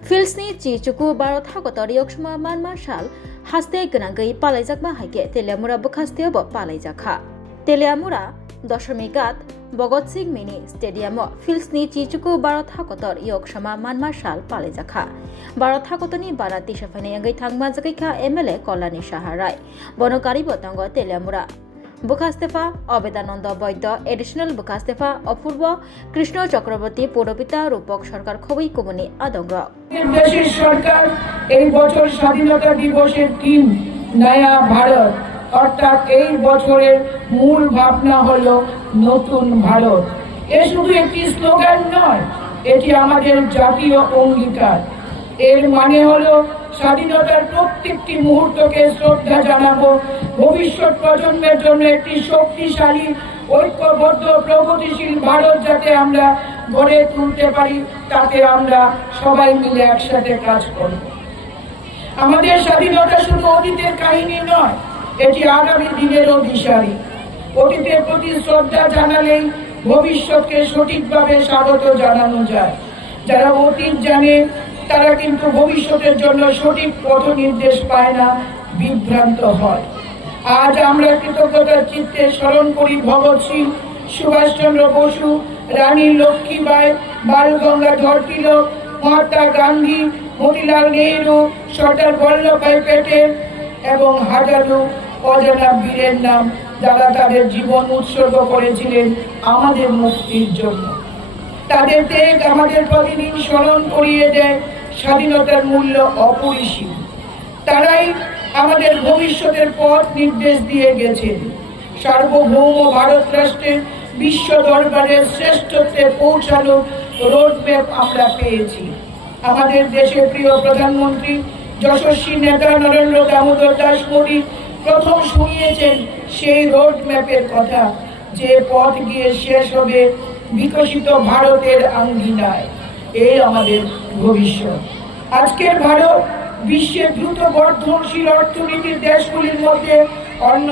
Filsni Chichuku Barothakotor Yokshma Manma Shal Haste Ganangai Palaijakma Hake Telemura Bukastebo Palaijakha Teleamura Doshamigat Bhagat Singh Mini Stadium Filsni Chichuku Barothakotor Yokshama Manma Shal Palaijakha Barothakotoni Barati Shafane Yangai Thangma Zakika MLA Kolani Shaharai Bonokari Botango Teleamura বুকাস্তেফা Abhedananda Baidya additional বুকাস্তেফা অপূর্ব কৃষ্ণ চক্রবর্তী পৌরপিতা রূপক সরকার খবই কমনি আদঙ্গ দেশের সরকার এই বছর স্বাধীনতা দিবসের থিম নয়া ভারত অর্থাৎ এই বছরের মূল ভাবনা হলো নতুন ভারত। এ শুধু একটি স্লোগান নয়, এটি আমাদের জাতীয় অঙ্গীকার। এর মানে হলো স্বাধীনতার প্রত্যেকটি মুহূর্তকে শ্রদ্ধা জানাবো, ভবিষ্যৎ প্রজন্মের জন্য একটি শক্তিশালী ঐক্যবদ্ধ প্রগতিশীল ভারত যাতে আমরা গড়ে তুলতে পারি, তাতে আমরা সবাই মিলে একসাথে কাজ করব। আমাদের স্বাধীনতা শুধু অতীতের কাহিনী নয়, এটি আগামী দিনেরও দিশারি। অতীতের প্রতি শ্রদ্ধা জানালেই ভবিষ্যৎকে সঠিকভাবে স্বাগত জানানো যায়। যারা অতীত জানে তারা কিন্তু ভবিষ্যতের জন্য সঠিক পথ নির্দেশ পায় না, বিভ্রান্ত হয়। আজ আমরা কৃতজ্ঞতার চিত্তে স্মরণ করি ভগৎ সিং, সুভাষচন্দ্র বসু, রানী লক্ষ্মীবাই, বাল গঙ্গাধর তিলক, মহাত্মা গান্ধী, মতিলাল নেহেরু, সর্দার বল্লভভাই প্যাটেল এবং হাজারো অজানা বীরের নাম যারা তাদের জীবন উৎসর্গ করেছিলেন আমাদের মুক্তির জন্য। তাদের ত্যাগ আমাদের প্রতিদিন স্মরণ করিয়ে দেয় স্বাধীনতার মূল্য অপরিসীম। তারাই আমাদের ভবিষ্যতের পথ নির্দেশ দিয়ে গেছেন। সার্বভৌম ভারত রাষ্ট্রের বিশ্ব দরবারের শ্রেষ্ঠত্বে পৌঁছানো রোডম্যাপ আমরা পেয়েছি। আমাদের দেশের প্রিয় প্রধানমন্ত্রী যশস্বী নেতা নরেন্দ্র দামোদর দাস মোদী প্রথম শুনিয়েছেন সেই রোডম্যাপের কথা, যে পথ গিয়ে শেষ হবে বিকশিত ভারতের আঙ্গিনায়। এই আমাদের ভবিষ্যৎ। আজকের ভারত বিশ্বের দ্রুত বর্ধনশীল অর্থনীতির দেশগুলির মধ্যে অন্যতম।